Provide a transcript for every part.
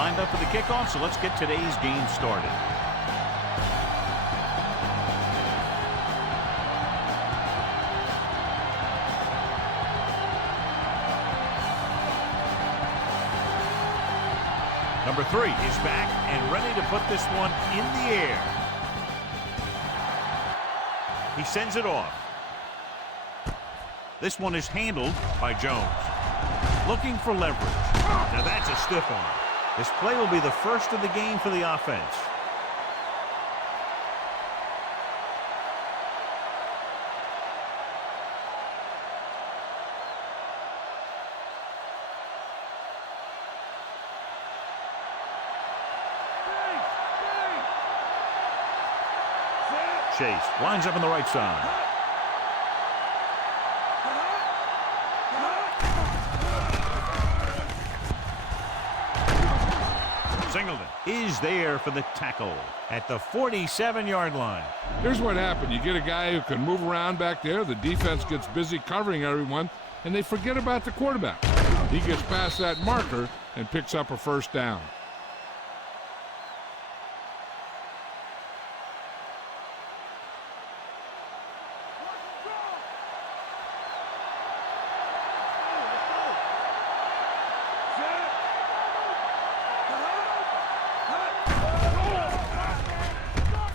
lined up for the kickoff, so let's get today's game started. Number 3 is back and ready to put this one in the air. He sends it off. This one is handled by Jones. Looking for leverage. Now that's a stiff arm. This play will be the first of the game for the offense. Chase lines up on the right side. Singleton is there for the tackle at the 47-yard line. Here's what happened. You get a guy who can move around back there. The defense gets busy covering everyone, and they forget about the quarterback. He gets past that marker and picks up a first down.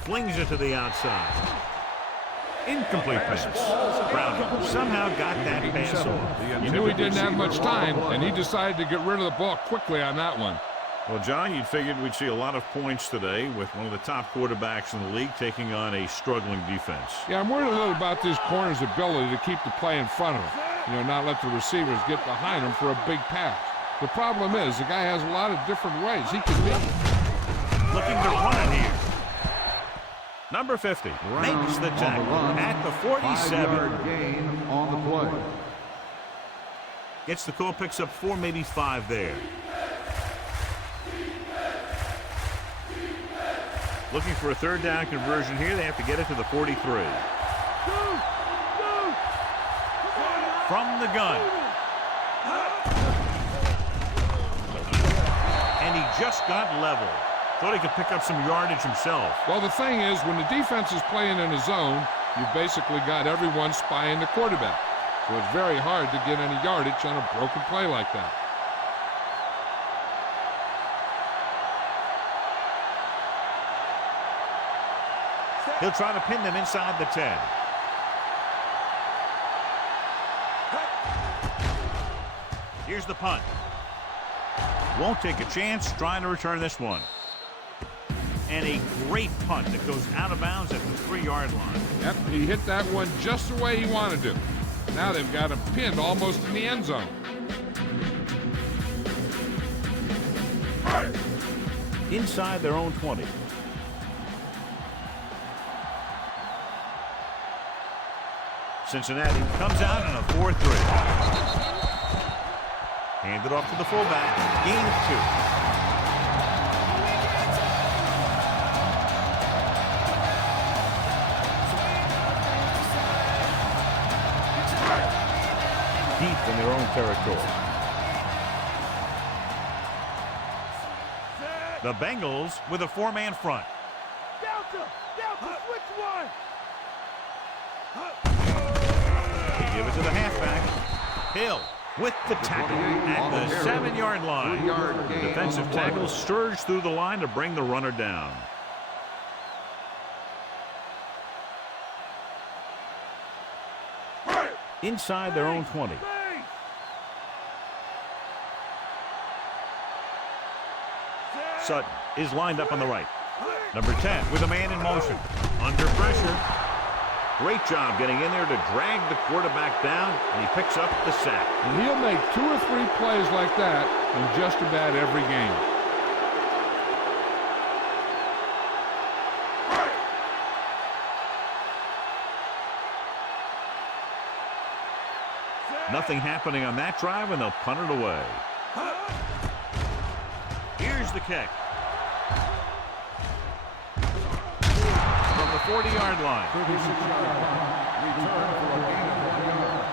Flings it to the outside. Incomplete pass. Brown somehow got that pass off. He knew he didn't have much time, and he decided to get rid of the ball quickly on that one. Well, John, you'd figured we'd see a lot of points today with one of the top quarterbacks in the league taking on a struggling defense. Yeah, I'm worried a little about this corner's ability to keep the play in front of him. You know, not let the receivers get behind him for a big pass. The problem is the guy has a lot of different ways he can be. Looking to run it here. Number 50 makes the tackle at the 47. Gain on the play. Gets the call, picks up 4, maybe 5 there. Looking for a third down conversion here. They have to get it to the 43. From the gun. And he just got level. Thought he could pick up some yardage himself. Well, the thing is, when the defense is playing in a zone, you've basically got everyone spying the quarterback. So it's very hard to get any yardage on a broken play like that. He'll try to pin them inside the 10. Here's the punt. Won't take a chance trying to return this one. And a great punt that goes out of bounds at the 3-yard line. Yep, he hit that one just the way he wanted to. Now they've got him pinned almost in the end zone. Inside their own 20. Cincinnati comes out in a 4-3. Handed off to the fullback. Gain of 2. Deep in their own territory. The Bengals with a 4-man front. Delta, switch one. They give it to the halfback. Hill with the tackle at the 7-yard line. The defensive tackle surged through the line to bring the runner down. Inside their own 20. Sutton is lined up on the right. Number 10 with a man in motion. Under pressure. Great job getting in there to drag the quarterback down, and he picks up the sack. And he'll make 2 or 3 plays like that in just about every game. Nothing happening on that drive, and they'll punt it away. Here's the kick. From the 40-yard line. 36-yard punt. Return for a gain of 1 yard.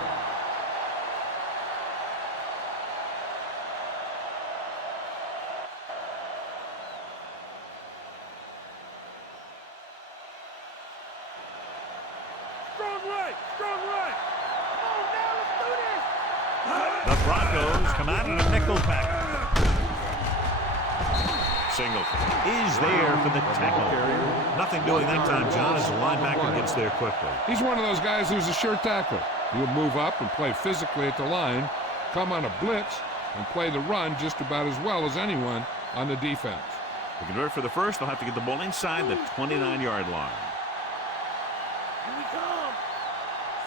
right. Strong right. Come on now, let's do this. The Broncos come out in a nickel package. Singleton is there for the tackle. Nothing doing that time, John, as the linebacker gets there quickly. He's one of those guys who's a sure tackler. He'll move up and play physically at the line, come on a blitz, and play the run just about as well as anyone on the defense. To convert for the first, they'll have to get the ball inside the 29-yard line. Here we come.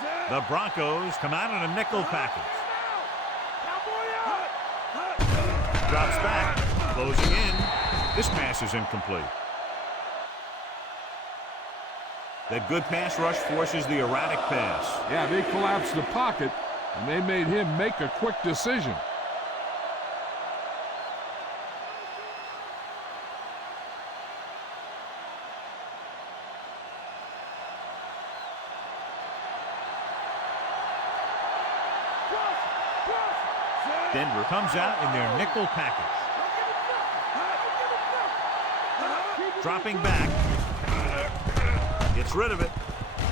Set. The Broncos come out in a nickel package. Cowboy out. Drops back, closing in. This pass is incomplete. That good pass rush forces the erratic pass. Yeah, they collapsed the pocket, and they made him make a quick decision. Denver comes out in their nickel package. Dropping back. Gets rid of it.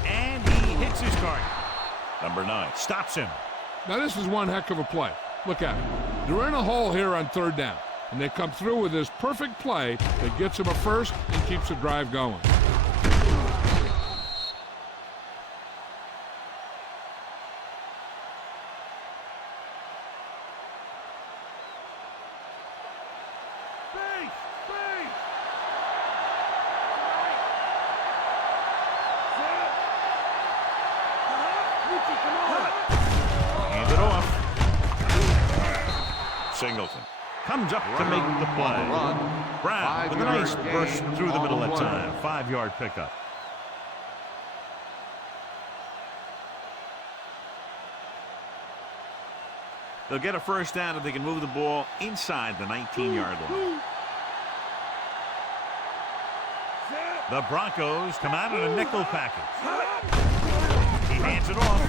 And he hits his target. Number 9 stops him. Now, this is one heck of a play. Look at it. They're in a hole here on third down, and they come through with this perfect play that gets them a first and keeps the drive going. Hand it off. Singleton comes up to make the play. Brown with a nice burst through the middle that time. 5-yard pickup. They'll get a first down if they can move the ball inside the 19-yard line. The Broncos come out in a nickel package. He hands it off.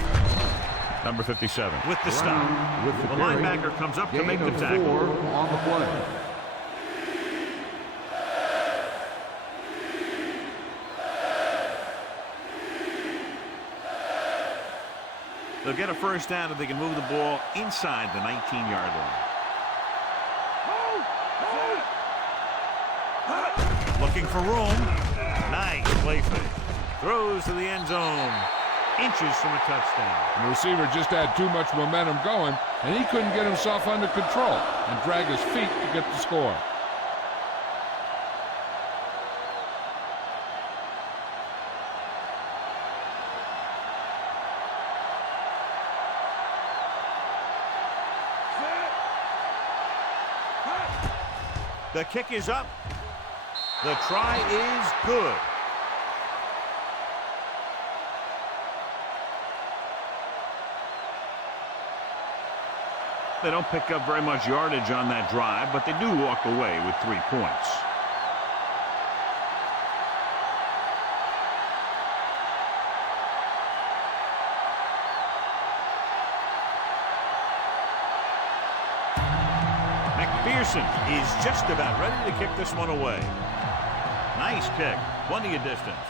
Number 57 with the stop. With the linebacker comes up to make the tackle. 4 on the play. They'll get a first down if they can move the ball inside the 19-yard line. Looking for room. Nice play fake. Throws to the end zone. Inches from a touchdown. And the receiver just had too much momentum going, and he couldn't get himself under control and drag his feet to get the score. The kick is up. The try is good. They don't pick up very much yardage on that drive, but they do walk away with 3 points. McPherson is just about ready to kick this one away. Nice kick. Plenty of distance.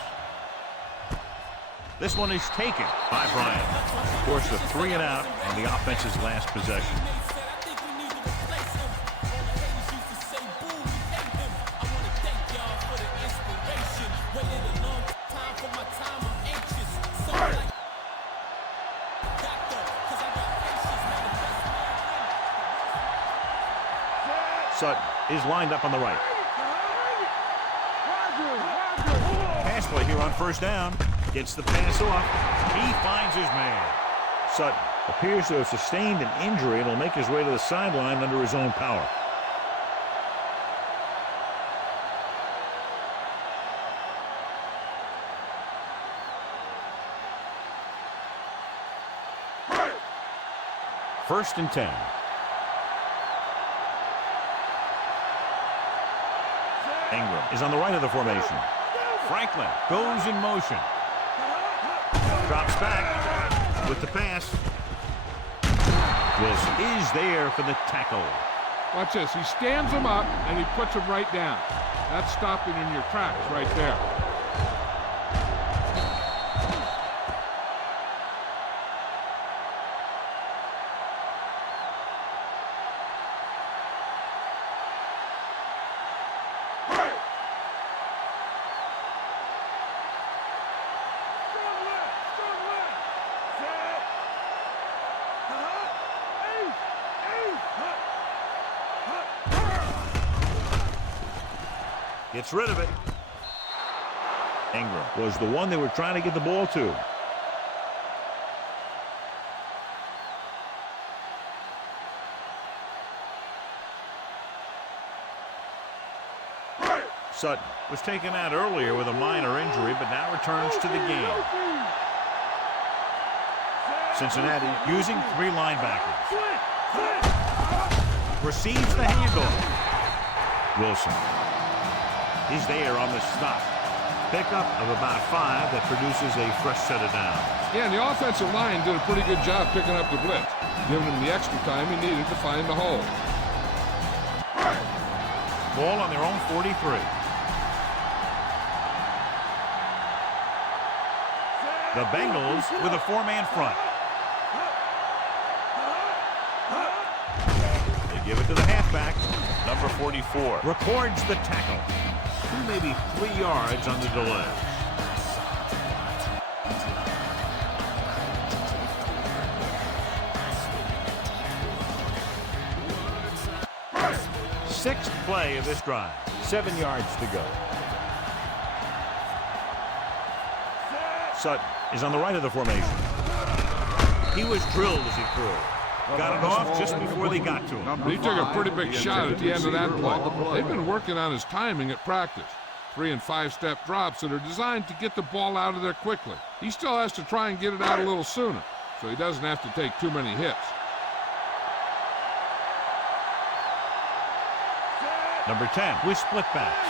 This one is taken by Bryant. Of course, the 3 and out on the offense's last possession. Sutton is lined up on the right. Pass play here on first down. Gets the pass off. He finds his man. Sutton appears to have sustained an injury and will make his way to the sideline under his own power. First and 10. Ingram is on the right of the formation. Franklin goes in motion. Drops back with the pass. Wilson is there for the tackle. Watch this. He stands him up, and he puts him right down. That's stopping in your tracks right there. Gets rid of it. Ingram was the one they were trying to get the ball to. Sutton was taken out earlier with a minor injury, but now returns to the game. Cincinnati using 3 linebackers. Receives the handoff. Wilson is there on the stop. Pickup of about 5 that produces a fresh set of downs. Yeah, and the offensive line did a pretty good job picking up the blitz, giving him the extra time he needed to find the hole. Ball on their own 43. The Bengals with a 4-man front. They give it to the halfback, number 44. Records the tackle. Maybe 3 yards on the delay. Sixth play of this drive. 7 yards to go. Sutton is on the right of the formation. He was drilled as he threw. Got it off just before they got to him. He took a pretty big shot at the end of that play. They've been working on his timing at practice. 3- and 5-step drops that are designed to get the ball out of there quickly. He still has to try and get it out a little sooner, so he doesn't have to take too many hits. Number 10 with split backs.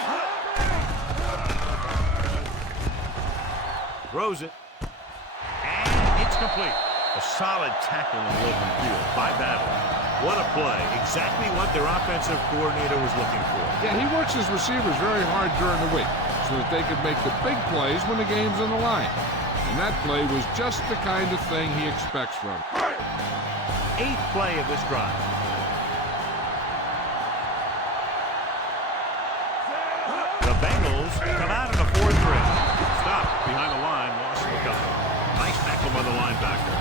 Throws it. And it's complete. A solid tackle in the open field by Battle. What a play. Exactly what their offensive coordinator was looking for. Yeah, he works his receivers very hard during the week so that they can make the big plays when the game's on the line. And that play was just the kind of thing he expects from him. 8th play of this drive. The Bengals come out in a 4-3. Stop behind the line, lost the couple. Nice tackle by the linebacker.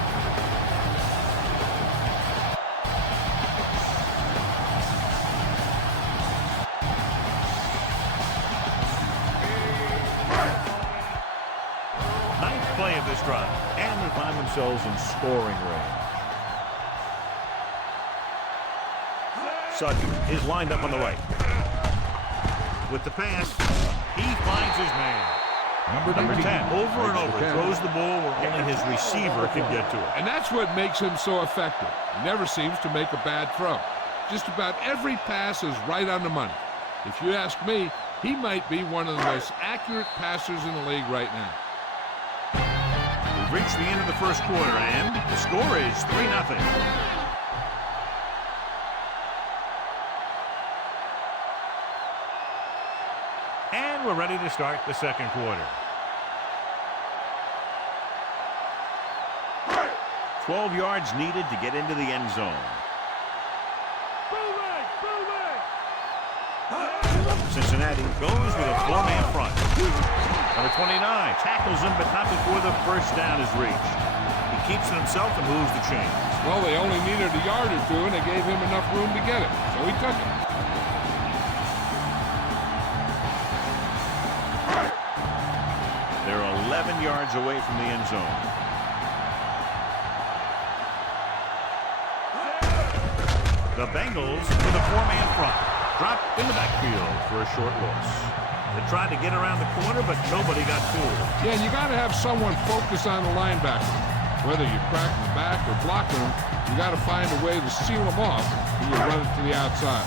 Play of this drive, and they find themselves in scoring range. Sutton is lined up on the right. With the pass, he finds his man. Number 10, over and over, throws the ball where only his receiver can get to it. And that's what makes him so effective. He never seems to make a bad throw. Just about every pass is right on the money. If you ask me, he might be one of the most accurate passers in the league right now. We've reached the end of the first quarter, and the score is 3-0. And we're ready to start the second quarter. 12 yards needed to get into the end zone. Cincinnati goes with a 4-man front. Number 29 tackles him, but not before the first down is reached. He keeps it himself and moves the chains. Well, they only needed a yard or two, and they gave him enough room to get it, so he took it. They're 11 yards away from the end zone. The Bengals with a 4-man front. Drop in the backfield for a short loss. They tried to get around the corner, but nobody got to it. Yeah, and you got to have someone focus on the linebacker. Whether you're cracking the back or blocking them, you got to find a way to seal them off when you run it to the outside.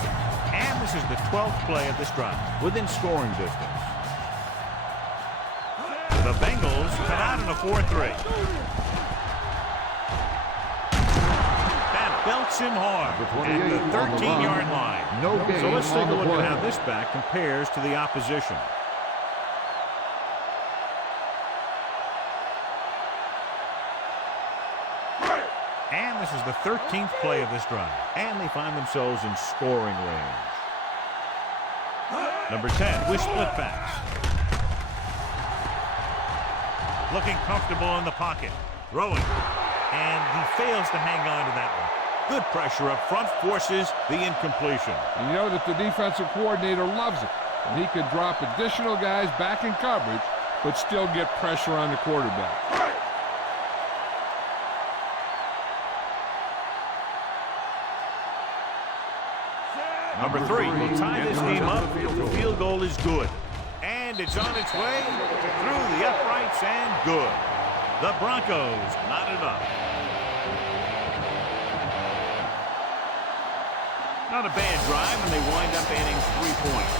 And this is the 12th play of this drive, within scoring distance. The Bengals come out in a 4-3. Belts him hard at the 13-yard line. So let's take a look at how this back compares to the opposition. And this is the 13th play of this drive. And they find themselves in scoring range. Number 10 with split backs. Looking comfortable in the pocket. Throwing. And he fails to hang on to that one. Good pressure up front forces the incompletion. And you know that the defensive coordinator loves it. and he could drop additional guys back in coverage, but still get pressure on the quarterback. Number 3 will tie this game up. The field goal is good. And it's on its way through the uprights and good. The Broncos not enough. Not a bad drive, and they wind up adding 3 points.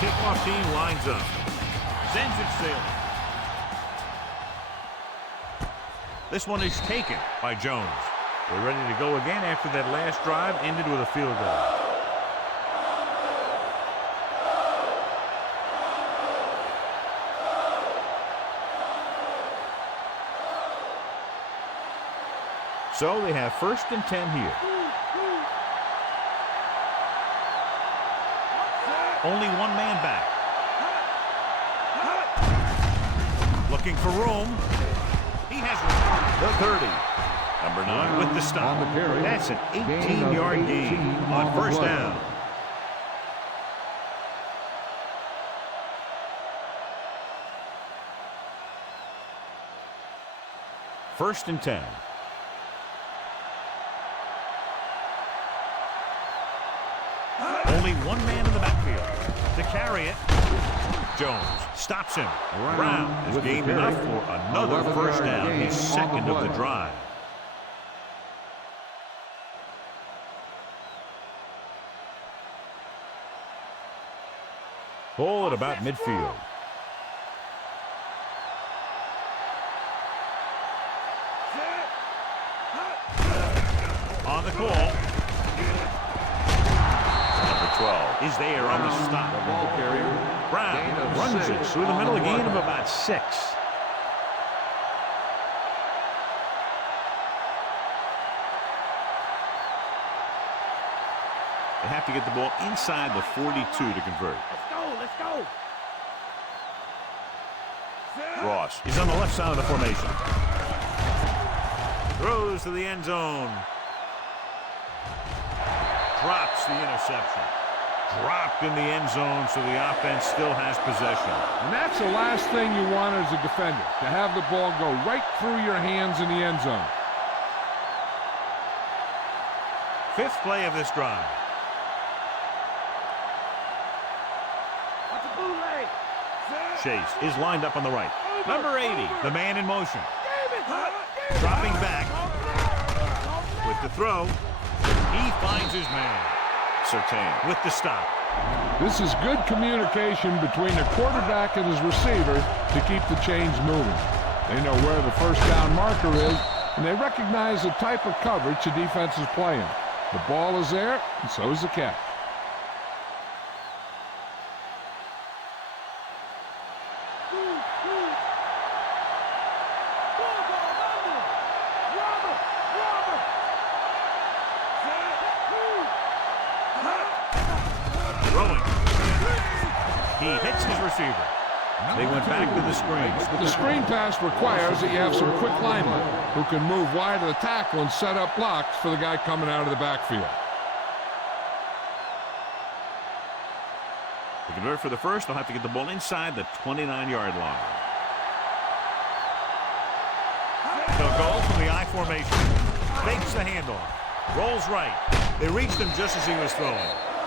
Tip-off team lines up. Sends it sailing. This one is taken by Jones. They're ready to go again after that last drive ended with a field goal. So they have 1st and 10 here. Only one man back. Looking for room. He has the 30. Number 9 with the stop. That's an 18-yard gain on 1st down. First and 10. Only one man in the backfield to carry it. Jones stops him. Brown has gained enough for another 1st down, his 2nd of the drive. Ball at about midfield. On the call. Number 12 is there on the stop. The ball carrier. Brown runs it through the middle, a gain of about 6. They have to get the ball inside the 42 to convert. Let's go, let's go. Ross is on the left side of the formation. Throws to the end zone. Drops the interception. Dropped in the end zone, so the offense still has possession. And that's the last thing you want as a defender, to have the ball go right through your hands in the end zone. 5th play of this drive. What's a bootleg? Chase is lined up on the right. Number 80, the man in motion. David! Dropping back with the throw. He finds his man. Surtain with the stop. This is good communication between the quarterback and his receiver to keep the chains moving. They know where the 1st down marker is, and they recognize the type of coverage the defense is playing. The ball is there, and so is the catch. He hits his receiver. They went back to the screen. The screen pass requires that you have some quick linemen who can move wide of the tackle and set up blocks for the guy coming out of the backfield. To convert for the 1st, they'll have to get the ball inside the 29-yard line. They'll go from the I formation. Fakes the handoff. Rolls right. They reached him just as he was throwing.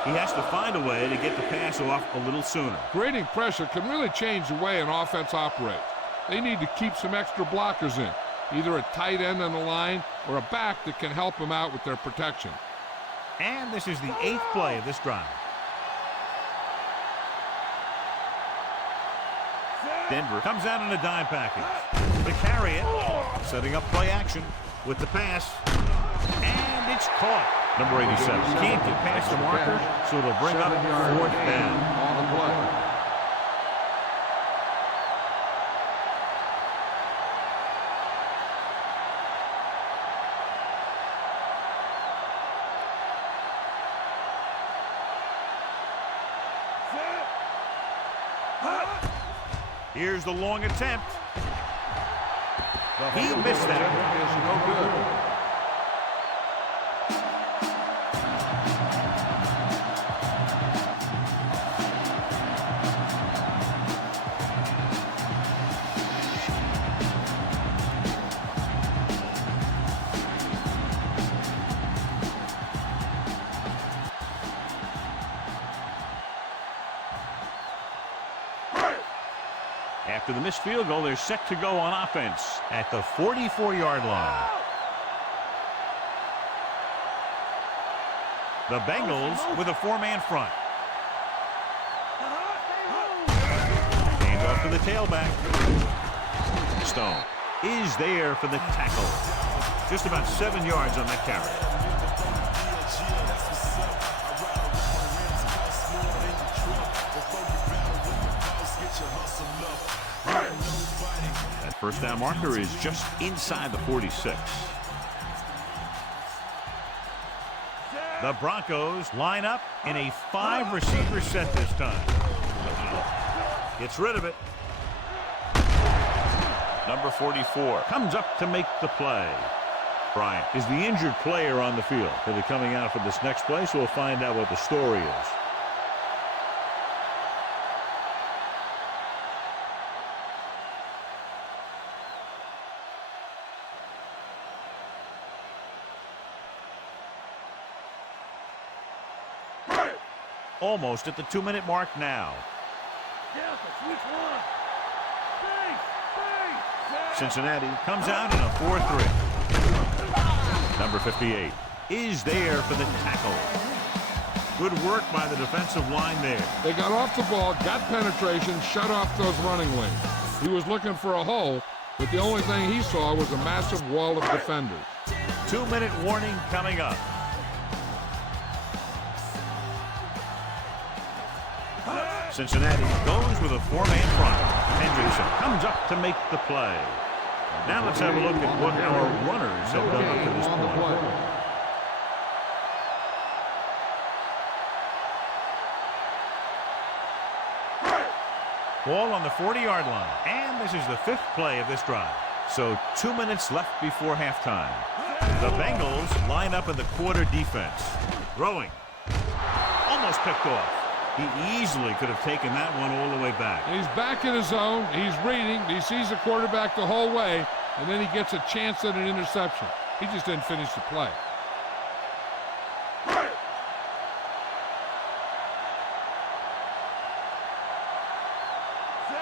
He has to find a way to get the pass off a little sooner. Creating pressure can really change the way an offense operates. They need to keep some extra blockers in, either a tight end on the line or a back that can help them out with their protection. And this is the 8th play of this drive. Denver comes out in a dime package. To carry it, setting up play action with the pass. And it's caught. Number 87 can't get past the marker, so it'll bring up 4th down. On the play. Here's the long attempt. He missed that. Is no good. After the missed field goal, they're set to go on offense at the 44-yard line. The Bengals with a 4-man front. Hands off to the tailback. Stone is there for the tackle. Just about 7 yards on that carry. That first down marker is just inside the 46. The Broncos line up in a 5-receiver set this time. Gets rid of it. Number 44 comes up to make the play. Bryant is the injured player on the field. He'll be coming out for this next play, so we'll find out what the story is. Almost at the 2-minute mark now. Cincinnati comes out in a 4-3. Number 58 is there for the tackle. Good work by the defensive line there. They got off the ball, got penetration, shut off those running lanes. He was looking for a hole, but the only thing he saw was a massive wall of defenders. 2-minute warning coming up. Cincinnati goes with a 4-man front. Hendrickson comes up to make the play. Now let's have a look at what our runners have done up to this point. Ball on the 40-yard line. And this is the 5th play of this drive. So 2 minutes left before halftime. The Bengals line up in the quarter defense. Throwing. Almost picked off. He easily could have taken that one all the way back. He's back in his zone. He's reading. He sees the quarterback the whole way, and then he gets a chance at an interception. He just didn't finish the play.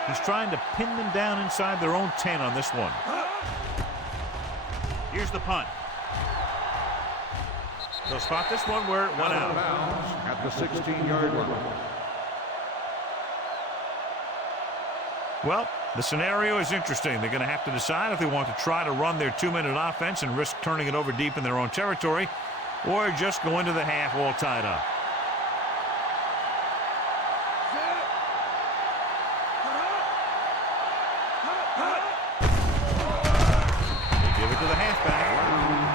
He's trying to pin them down inside their own 10 on this one. Here's the punt. They'll spot this one where it went out. At the 16-yard line. Well, the scenario is interesting. They're going to have to decide if they want to try to run their 2-minute offense and risk turning it over deep in their own territory, or just go into the half all tied up. They give it to the halfback.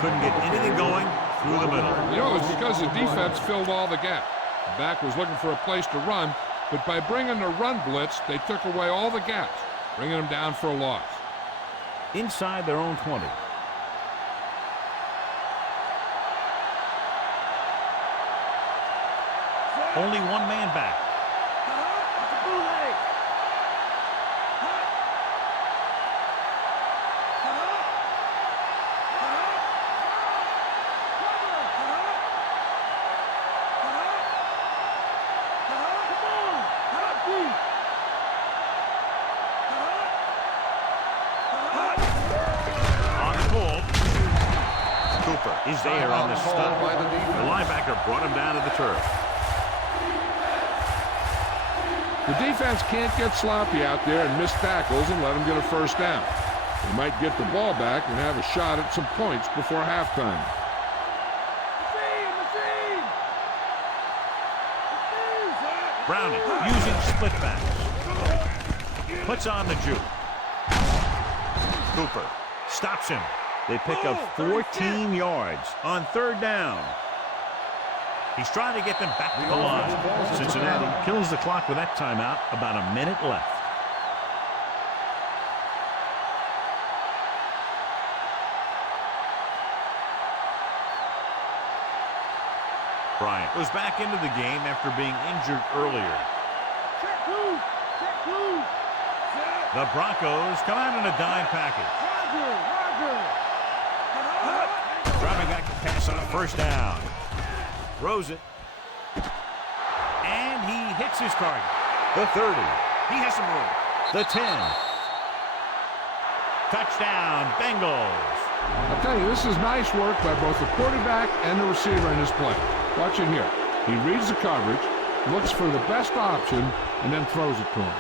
Couldn't get anything going through the middle. You know, it's because the defense filled all the gaps. The back was looking for a place to run, but by bringing the run blitz, they took away all the gaps, bringing them down for a loss. Inside their own 20. Only one man back. Is there on the stop. The linebacker brought him down to the turf. The defense can't get sloppy out there and miss tackles and let them get a first down. They might get the ball back and have a shot at some points before halftime. Browning using split backs. Puts on the juke. Cooper stops him. They pick up 14 yards on 3rd down. He's trying to get them back to the line. Cincinnati kills the clock with that timeout. About a minute left. goes back into the game after being injured earlier. Check two. Check two. Set. The Broncos come out in a dime package. Roger. Dropping back to pass on first down. Throws it. And he hits his target. The 30. He has some room. The 10. Touchdown, Bengals. I'll tell you, this is nice work by both the quarterback and the receiver in this play. Watch it here. He reads the coverage, looks for the best option, and then throws it to him.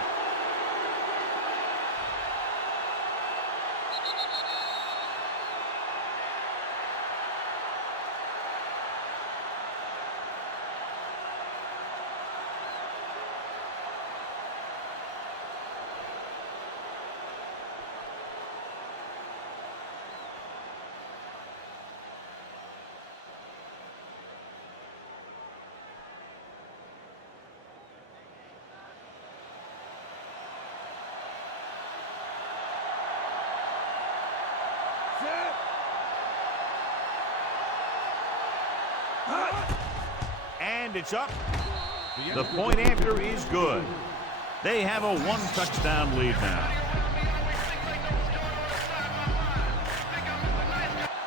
And it's up. The point after is good. They have a one-touchdown lead now.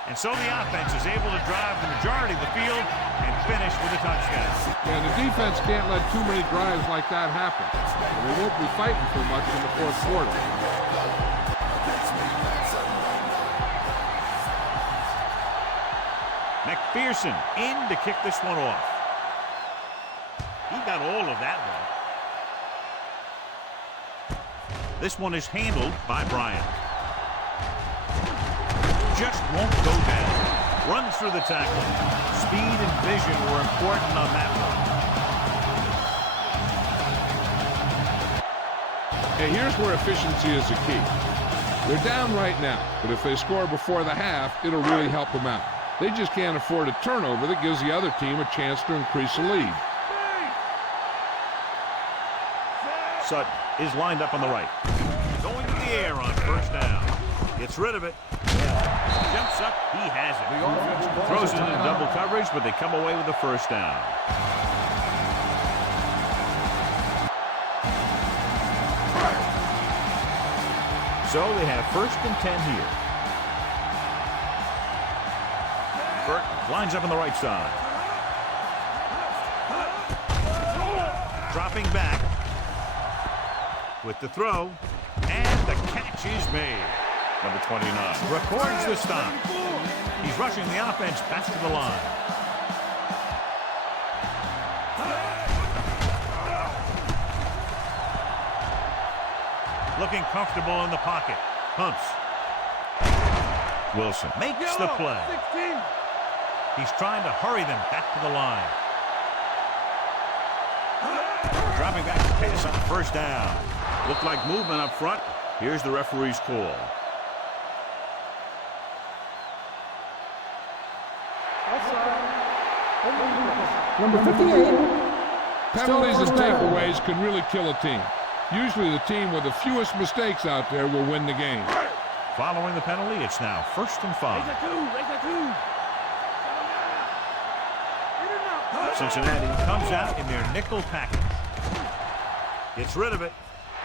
And so the offense is able to drive the majority of the field and finish with a touchdown. And the defense can't let too many drives like that happen. They won't be fighting for much in the fourth quarter. McPherson in to kick this one off. He got all of that one. This one is handled by Bryant. Just won't go down. Runs through the tackle. Speed and vision were important on that one. Hey, here's where efficiency is the key. They're down right now, but if they score before the half, it'll really help them out. They just can't afford a turnover that gives the other team a chance to increase the lead. Sutton is lined up on the right. Going to the air on first down. Gets rid of it. Jumps up. He has it. Throws it in double coverage, but they come away with the first down. So they have first and 10 here. Burton lines up on the right side. Dropping back with the throw, and the catch is made. Number 29 records the stop. He's rushing the offense back to the line. Looking comfortable in the pocket. Pumps. Wilson makes the play. 16. He's trying to hurry them back to the line. Dropping back to pass on first down. Looked like movement up front. Here's the referee's call. Number 58. Penalties and Still first down. takeaways can really kill a team. Usually the team with the fewest mistakes out there will win the game. Following the penalty, it's now first and 5. Cincinnati comes out in their nickel package. Gets rid of it.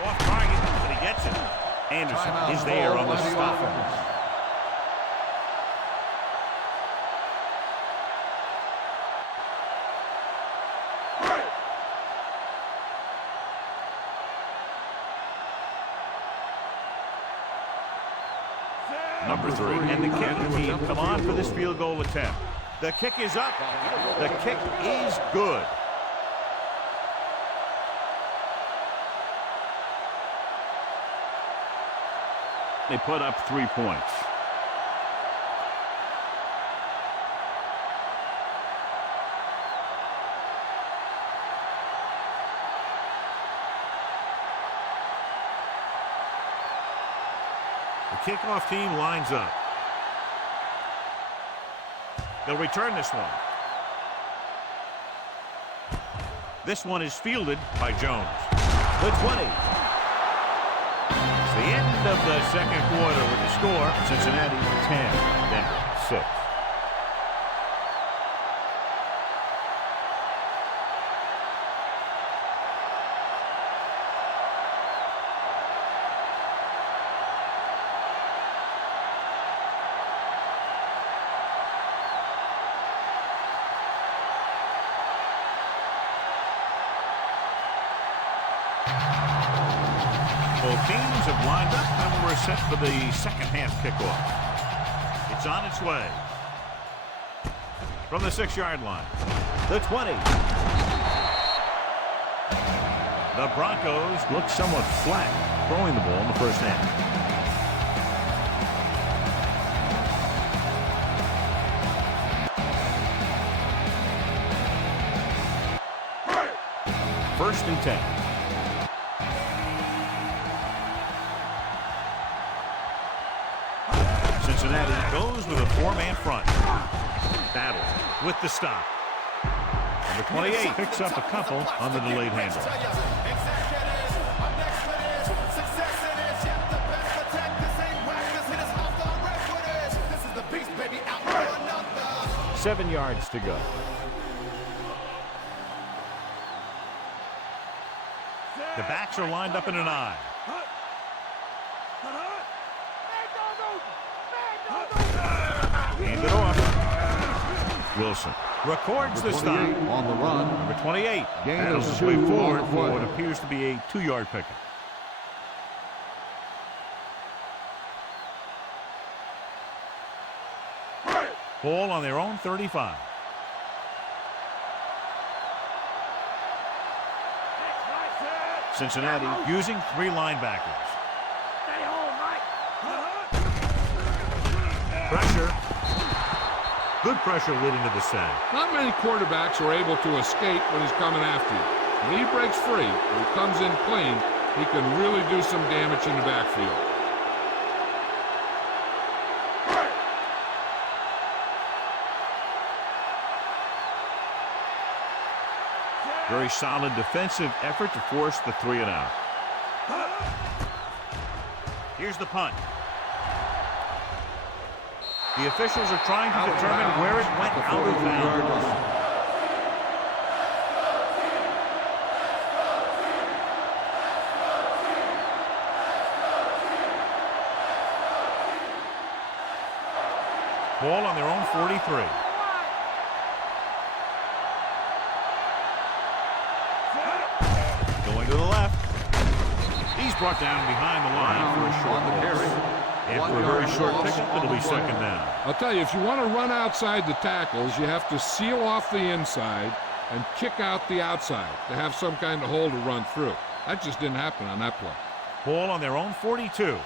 Off target, but he gets it. Anderson is there on the stop. Number 3, and the kick team come on for this field goal attempt. The kick is up. The kick is good. They put up 3 points. The kickoff team lines up. They'll return this one. This one is fielded by Jones. The 20. It's the end of the second quarter with the score. Cincinnati 10, Denver 6. Both teams have lined up, and we're set for the second half kickoff. It's on its way. From the 6-yard line, the 20. The Broncos look somewhat flat throwing the ball in the first half. First and 10. Cincinnati goes with a 4-man front. Battle with the stop. Number 28 picks up a couple on the delayed handle. Seven yards to go. The backs are lined up in an I. Hand it off. Wilson records the stop. On the run. Number 28 Gain battles of his way 2 forward on the for play. what appears to be a 2-yard pickup. Ball on their own 35. Cincinnati using 3 linebackers. Pressure. Good pressure leading to the sack. Not many quarterbacks are able to escape when he's coming after you. When he breaks free or he comes in clean, he can really do some damage in the backfield. Very solid defensive effort to force the 3 and out. Here's the punt. The officials are trying to determine where it went out of bounds. Ball on their own 43. Going to the left. He's brought down behind the line for a short carry. After a very short pickup, it'll be second down. I'll tell you, if you want to run outside the tackles, you have to seal off the inside and kick out the outside to have some kind of hole to run through. That just didn't happen on that play. Ball on their own 42.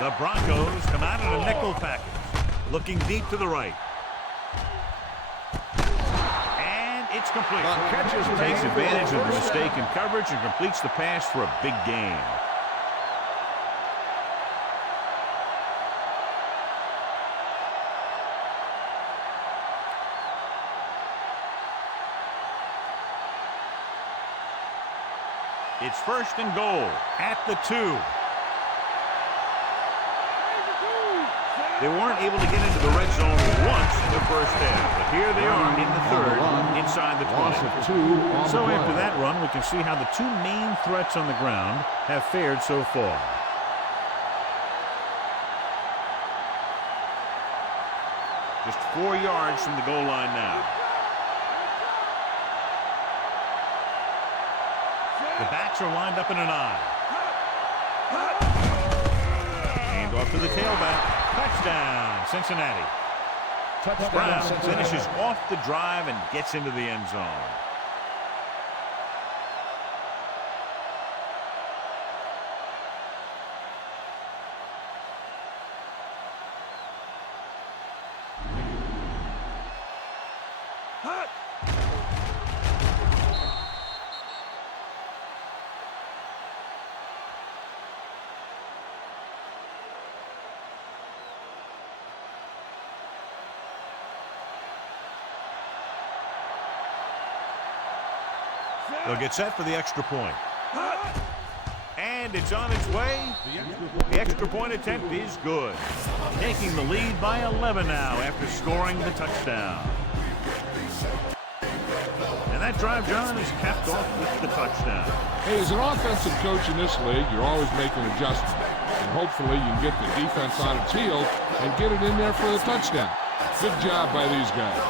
The Broncos come out in a nickel package, looking deep to the right. And it's complete. Catches, takes advantage of the mistake in coverage and completes the pass for a big gain. It's first and goal at the 2. They weren't able to get into the red zone once in the first half, but here they are in the third, inside the 20. So after that run, we can see how the 2 main threats on the ground have fared so far. Just 4 yards from the goal line now. The backs are lined up in an I. Hand off to the tailback. Touchdown, Cincinnati. Brown finishes off the drive and gets into the end zone. They'll get set for the extra point. And it's on its way. The extra point attempt is good. Taking the lead by 11 now after scoring the touchdown. And that drive, John, is capped off with the touchdown. Hey, as an offensive coach in this league, you're always making adjustments. And hopefully you can get the defense on its heels and get it in there for the touchdown. Good job by these guys.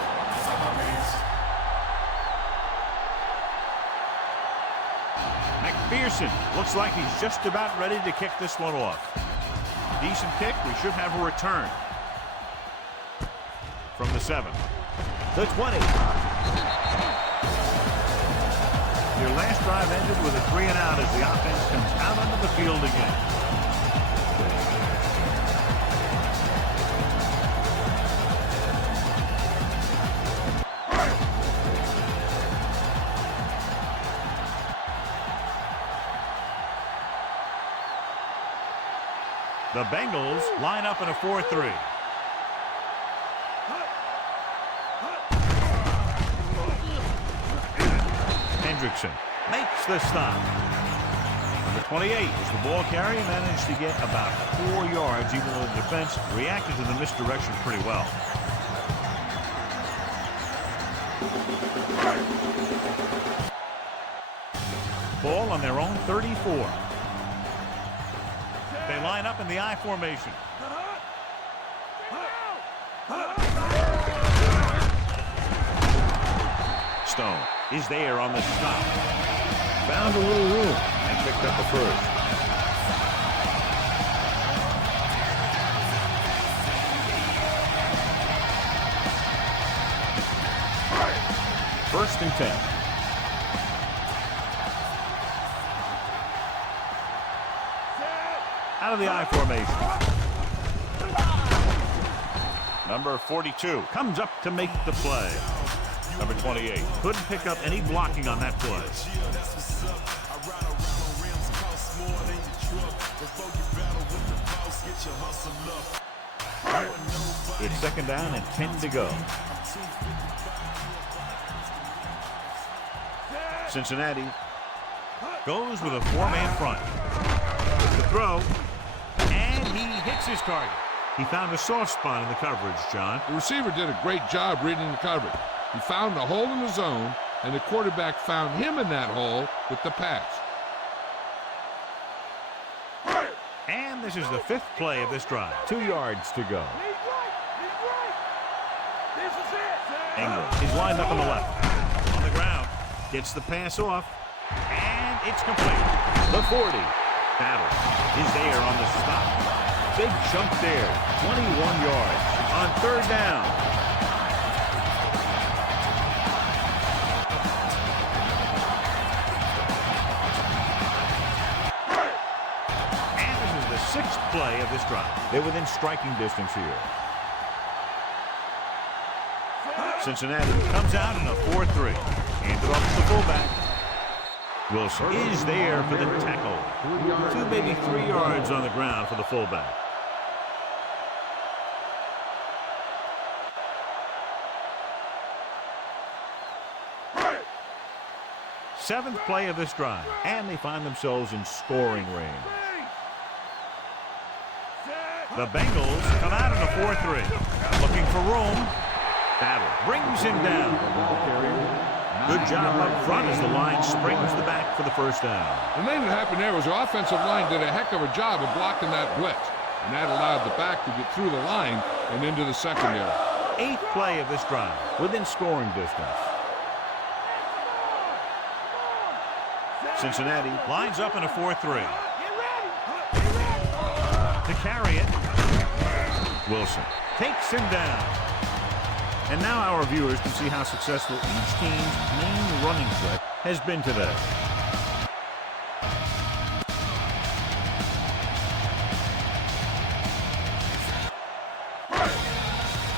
Pearson looks like he's just about ready to kick this one off. Decent kick. We should have a return. From the 7. The 20. Your last drive ended with a 3-and-out as the offense comes out onto the field again. The Bengals line up in a 4-3. Hendrickson makes the stop. Number 28 is the ball carrier and managed to get about 4 yards, even though the defense reacted to the misdirection pretty well. Ball on their own 34. They line up in the I formation. Stone is there on the stop. Found a little room and picked up the first. First and 10. Out of the I formation. Number 42 comes up to make the play. Number 28 couldn't pick up any blocking on that play. It's second down and 10 to go. Cincinnati goes with a 4-man front. The throw, and he hits his target. He found a soft spot in the coverage, John. The receiver did a great job reading the coverage. He found a hole in the zone, and the quarterback found him in that hole with the pass. And this is the 5th play of this drive. 2 yards to go. Ingram is lined up on the left. On the ground. Gets the pass off. And it's complete. The 40. Battle is there on the stop. Big chunk there. 21 yards on 3rd down. And this is the 6th play of this drive. They're within striking distance here. Cincinnati comes out in a 4-3. Handed off to the fullback. Wilson is there for the tackle. 2, maybe 3 yards on the ground for the fullback. Seventh play of this drive, and they find themselves in scoring range. The Bengals come out in a 4-3. Looking for room. Battle brings him down. Good job up front as the line springs the back for the first down. The thing that happened there was the offensive line did a heck of a job of blocking that blitz, and that allowed the back to get through the line and into the secondary. 8th play of this drive, within scoring distance. Cincinnati lines up in a 4-3. To carry it, Wilson takes him down. And now our viewers can see how successful each team's main running threat has been today.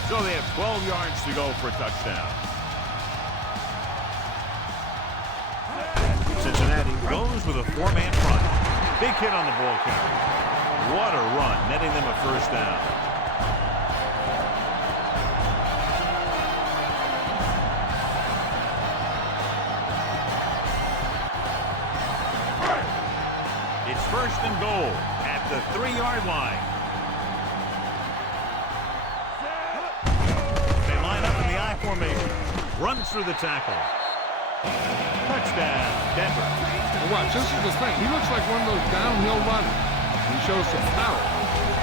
So they have 12 yards to go for a touchdown. Cincinnati goes with a 4-man front. Big hit on the ball carrier. What a run, netting them a first down. It's first and goal at the 3-yard line. They line up in the I formation. Runs through the tackle. Touchdown, Denver. Well, watch, this is the thing. He looks like one of those downhill runners. He shows some power.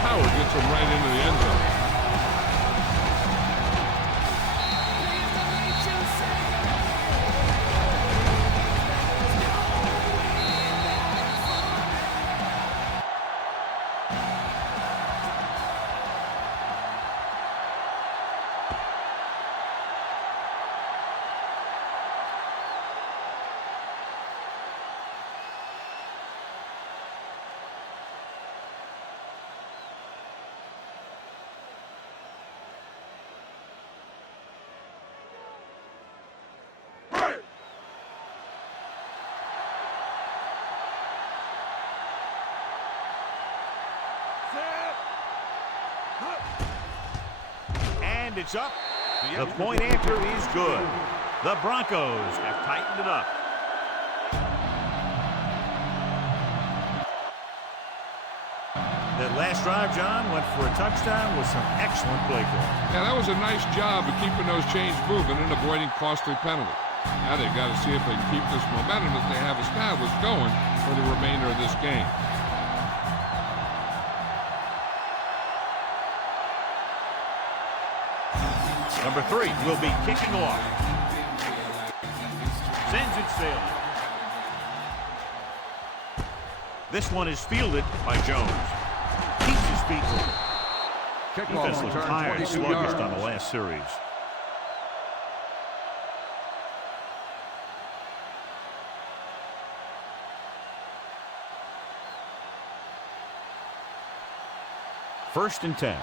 Power gets him right into the end zone. it's up. The point after is good. The Broncos have tightened it up. That last drive, John, went for a touchdown with some excellent play calling. Yeah, that was a nice job of keeping those chains moving and avoiding costly penalties. Now they've got to see if they can keep this momentum that they have established going for the remainder of this game. Number 3 will be kicking off. Sends it sailing. This one is fielded by Jones. Keeps his feet moving. Defense looked tired and sluggish on the last series. First and 10.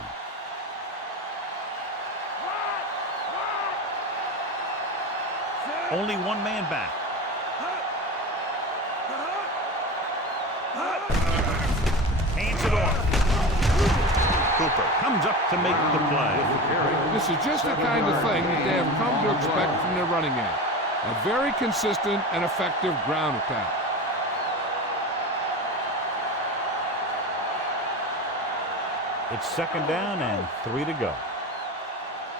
Only one man back. Hands it off. Cooper comes up to make the play. This is just the kind of thing that they have come to expect from their running game. A very consistent and effective ground attack. It's second down and 3 to go.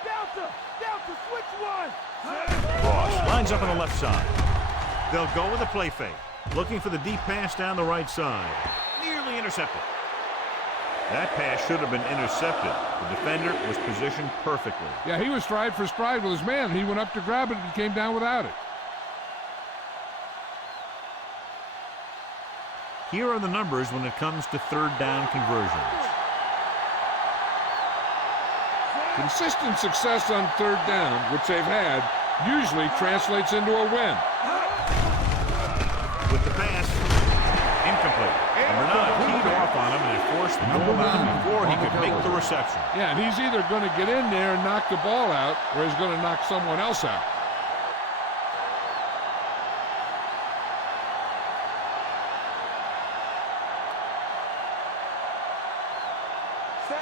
Delta, switch one. Ross lines up on the left side. They'll go with a play fake. Looking for the deep pass down the right side. Nearly intercepted. That pass should have been intercepted. The defender was positioned perfectly. Yeah, he was stride for stride with his man. He went up to grab it and came down without it. Here are the numbers when it comes to third down conversions. Consistent success on third down, which they've had, usually translates into a win. With the pass, incomplete. Number 9 keyed off on him and it forced the ball down before he could make the reception. Yeah, and he's either going to get in there and knock the ball out, or he's going to knock someone else out.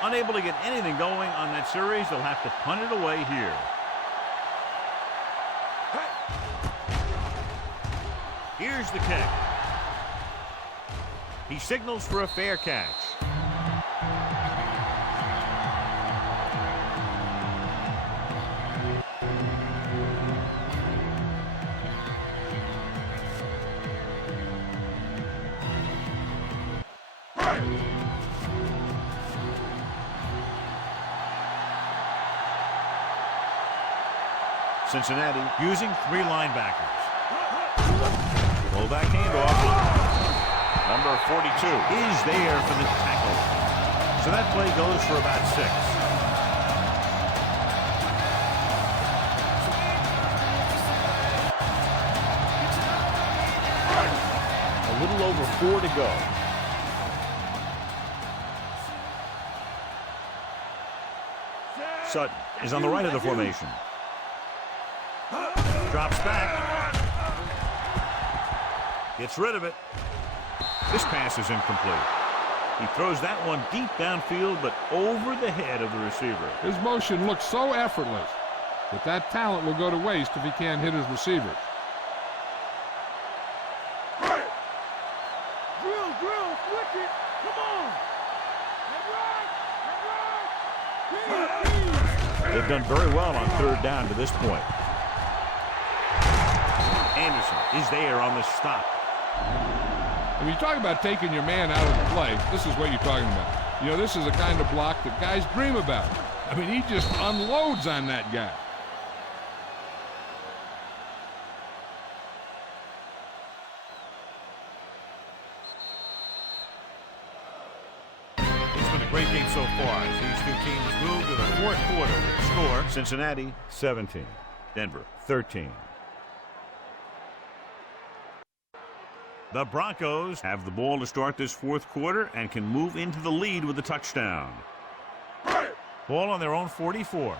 Unable to get anything going on that series, they'll have to punt it away here. Here's the kick. He signals for a fair catch. Cincinnati using 3 linebackers. Fullback handoff. Number 42 is there for the tackle. So that play goes for about 6. A little over 4 to go. Sutton is on the right of the formation. Drops back. Gets rid of it. This pass is incomplete. He throws that one deep downfield, but over the head of the receiver. His motion looks so effortless, but that talent will go to waste if he can't hit his receivers. Drill, switch it. Come on. They've done very well on third down to this point. Anderson is there on the stop. When you talk about taking your man out of the play, this is what you're talking about. You know, this is the kind of block that guys dream about. I mean, he just unloads on that guy. It's been a great game so far as these two teams move to the fourth quarter with the score. Cincinnati 17, Denver 13. The Broncos have the ball to start this fourth quarter and can move into the lead with a touchdown. Ball on their own 44.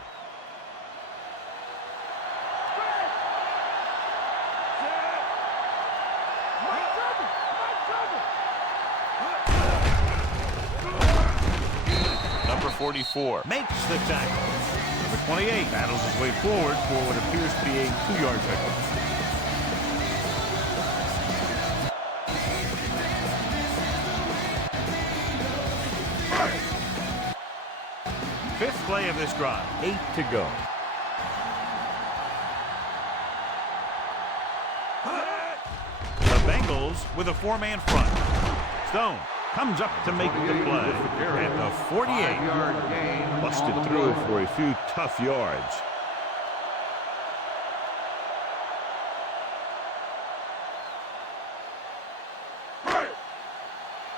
Number 44 makes the tackle. Number 28 battles his way forward for what appears to be a 2-yard pickup. Fifth play of this drive. 8 to go. The Bengals with a 4-man front. Stone comes up to make the play at the 48. 5-yard gain. Busted through for a few tough yards.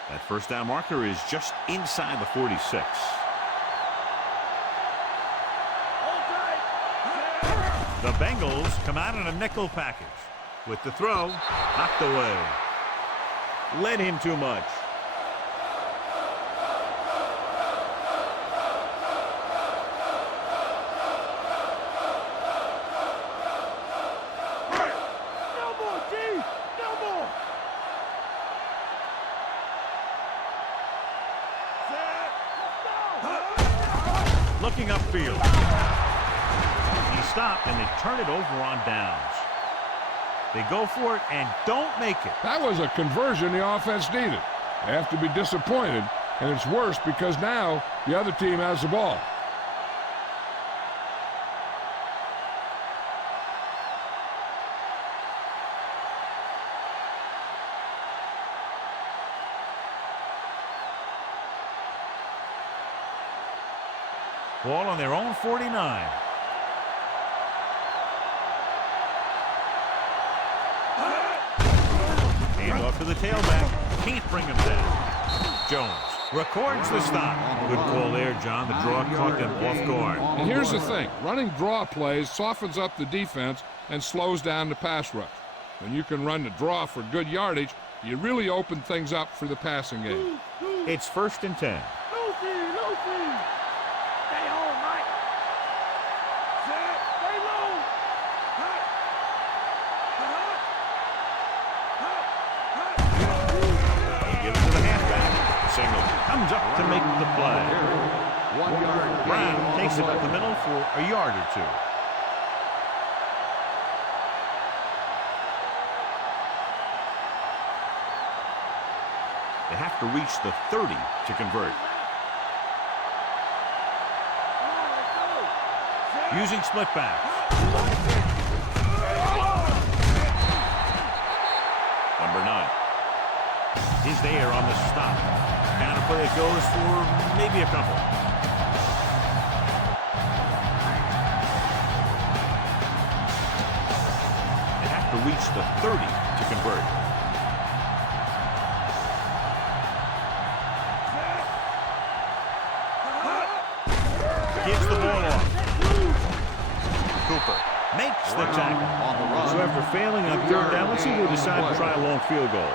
That first down marker is just inside the 46. The Bengals come out in a nickel package. With the throw, knocked away. Led him too much. No more, G! No more! Looking upfield. He stopped and they turn it over on downs. They go for it and don't make it. That was a conversion the offense needed. They have to be disappointed, and it's worse because now the other team has the ball. Ball on their own 49. Hand off to the tailback. Can't bring him down. Jones records the stop. Good call there, John. The draw caught them off guard. And here's the thing. Running draw plays softens up the defense and slows down the pass rush. When you can run the draw for good yardage, you really open things up for the passing game. It's 1st and 10. Lucy! Stay home, Mike! Stay low! He gives it to the halfback. Single comes up to make the play. 1-yard gain. Brown takes it up the middle for a yard or two. They have to reach the 30 to convert. Using split back. Number 9 is there on the stop. Down a play it goes for maybe a couple. They have to reach the 30 to convert. Gives the ball off. Cooper makes the tackle. On the run. So after failing on 3rd down, let's see if they decide to try a long field goal.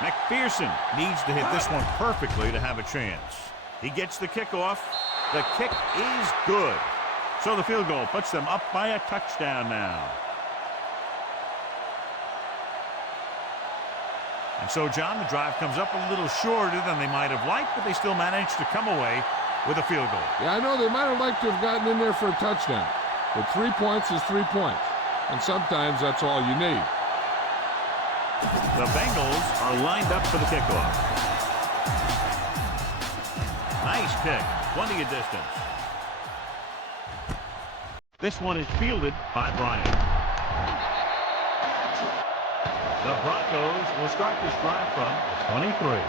McPherson needs to hit this one perfectly to have a chance. He gets the kickoff. The kick is good. So the field goal puts them up by a touchdown now. And so, John, the drive comes up a little shorter than they might have liked, but they still managed to come away with a field goal. Yeah, I know they might have liked to have gotten in there for a touchdown, but 3 points is 3 points, and sometimes that's all you need. The Bengals are lined up for the kickoff. Nice kick, plenty of distance. This one is fielded by Bryant. The Broncos will start this drive from the 23.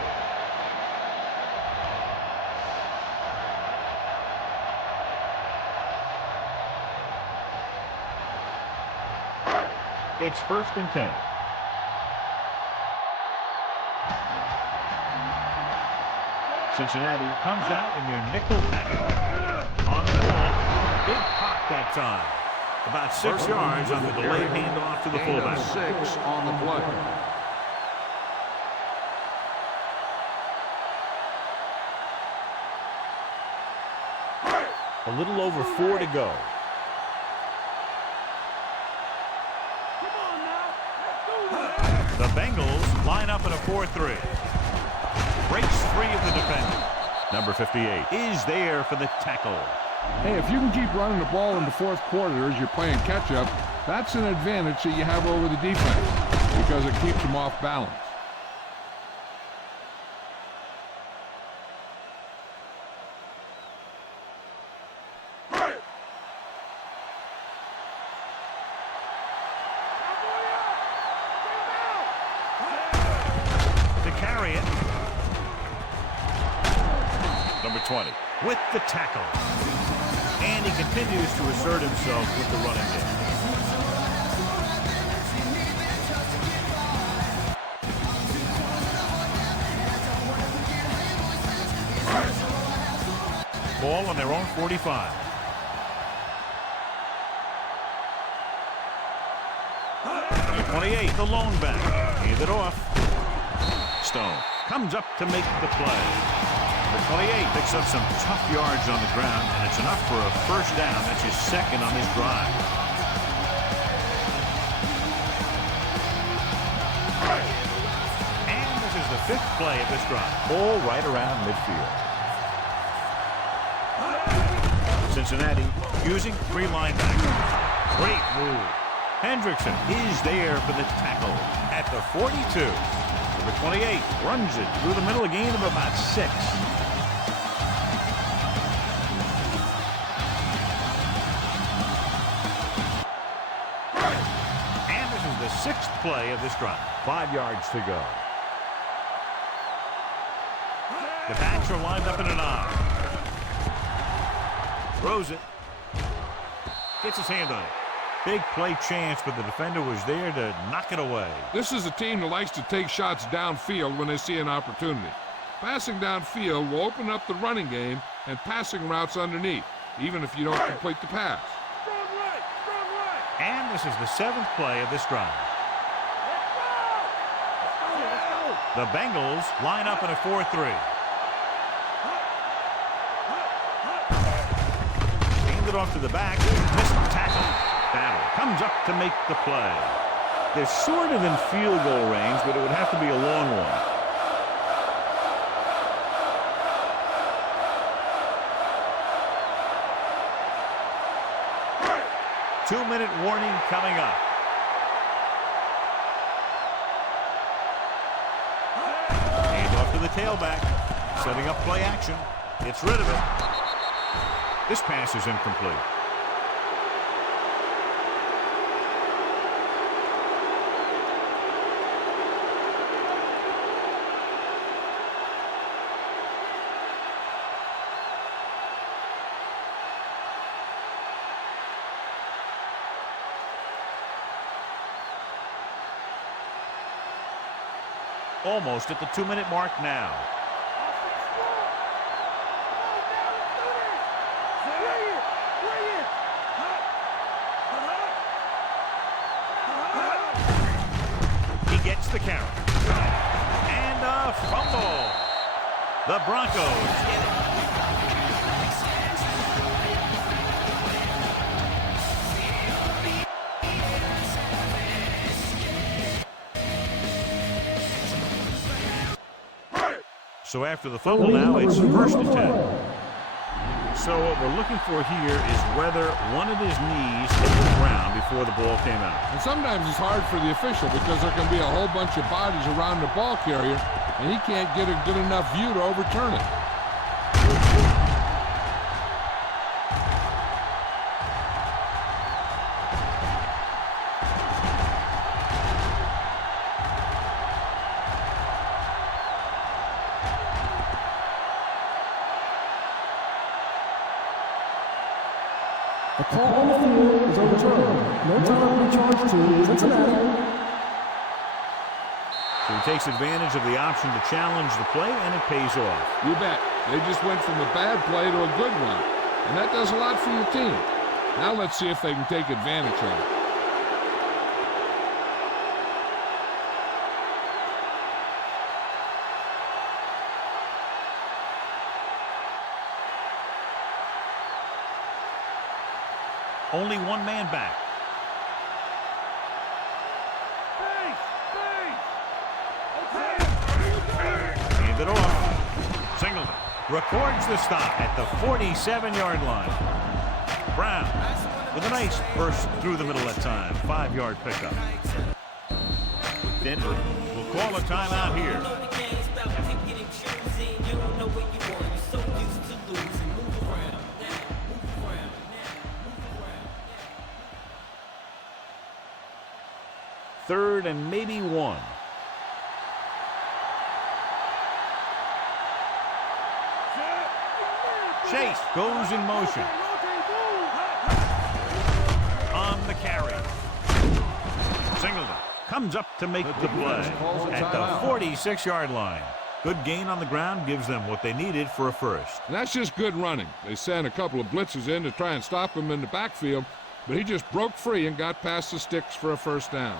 It's 1st and 10. Cincinnati comes out in their nickel package. On the ball. Big pop that time. About 6 yards on the delayed handoff to the fullback. 6 on the play. A little over 4 to go. Come on now. Let's do this. The Bengals line up in a 4-3. Breaks free of the defender. Number 58 is there for the tackle. Hey, if you can keep running the ball in the fourth quarter as you're playing catch-up, that's an advantage that you have over the defense because it keeps them off balance. To carry it. Number 20 with the tackle. And he continues to assert himself with the running game. Ball on their own 45. Number 28, the lone back. Hand it off. Stone comes up to make the play. Number 28 picks up some tough yards on the ground, and it's enough for a first down. That's his second on this drive. And this is the fifth play of this drive. Ball right around midfield. Cincinnati using 3 linebackers. Great move. Hendrickson is there for the tackle at the 42. Number 28 runs it through the middle, a gain of about 6. And this is the 6th play of this drive. 5 yards to go. The backs are lined up in an I. Throws it. Gets his hand on it. Big play chance, but the defender was there to knock it away. This is a team that likes to take shots downfield when they see an opportunity. Passing downfield will open up the running game and passing routes underneath, even if you don't complete the pass. Strong right. Strong right. And this is the 7th play of this drive. Let's go. The Bengals line up in a 4-3. Hand it off to the back. Missed the tackle. Battle comes up to make the play. They're sort of in field goal range, but it would have to be a long one. Two-minute warning coming up. Hand off to the tailback. Setting up play action. Gets rid of it. This pass is incomplete. Almost at the 2-minute mark now. He gets the carry. And a fumble. The Broncos get it. So after the fumble now, it's first and 10. So what we're looking for here is whether one of his knees hit the ground before the ball came out. And sometimes it's hard for the official because there can be a whole bunch of bodies around the ball carrier, and he can't get a good enough view to overturn it. The call on the field is overturned. No time to be charged to Cincinnati. So he takes advantage of the option to challenge the play, and it pays off. You bet. They just went from a bad play to a good one, and that does a lot for your team. Now let's see if they can take advantage of it. Only one man back. Hand it off. Singleton records the stop at the 47-yard line. Brown with a nice burst through the middle that time. 5-yard pickup. Denver will call a timeout here. Third and maybe 1. Chase goes in motion. On the carry. Singleton comes up to make the play at the 46-yard line. Good gain on the ground gives them what they needed for a first. And that's just good running. They sent a couple of blitzes in to try and stop him in the backfield, but he just broke free and got past the sticks for a first down.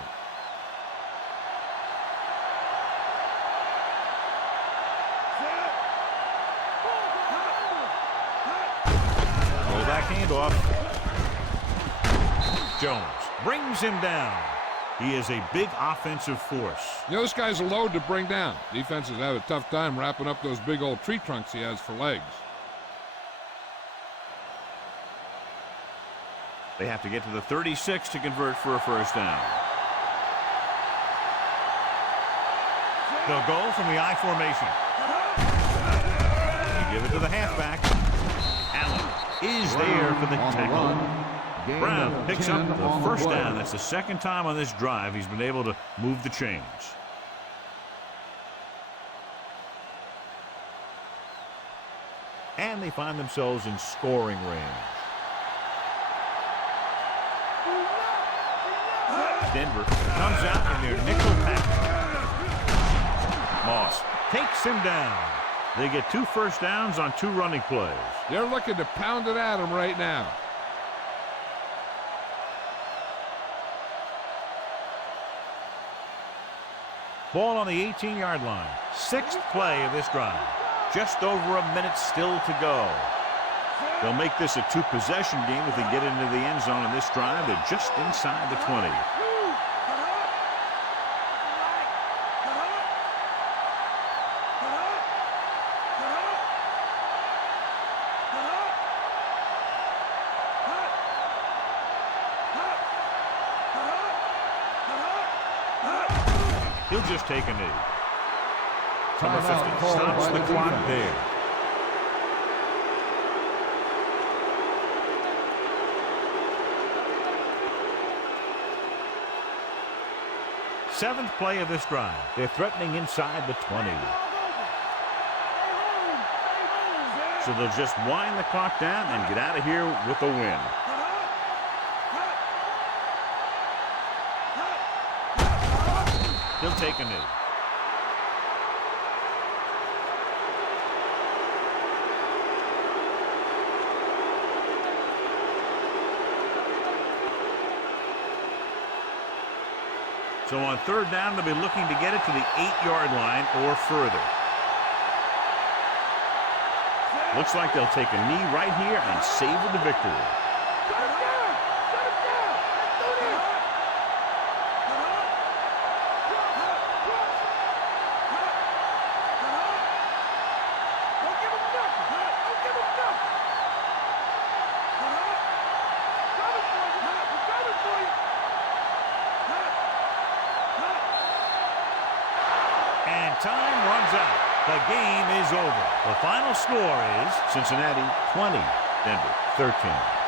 Roll back handoff. Jones brings him down. He is a big offensive force. You know, this guy's a load to bring down. Defenses have a tough time wrapping up those big old tree trunks he has for legs. They have to get to the 36 to convert for a first down. They'll go from the I formation. You give it to the halfback. Allen is there for the tackle. Brown picks up the first down. That's the second time on this drive he's been able to move the chains. And they find themselves in scoring range. Denver comes out in their nickel pack. Moss takes him down. They get 2 first downs on 2 running plays. They're looking to pound it at him right now. Ball on the 18-yard line. 6th play of this drive. Just over a minute still to go. They'll make this a 2-possession game if they get into the end zone in this drive. They're just inside the 20. He'll just take a knee. Number 50 stops the clock there. Seventh play of this drive. They're threatening inside the 20. So they'll just wind the clock down and get out of here with a win. He'll take a knee. So on third down, they'll be looking to get it to the 8-yard line or further. Looks like they'll take a knee right here and savor the victory. Time runs out. The game is over. The final score is Cincinnati 20, Denver 13.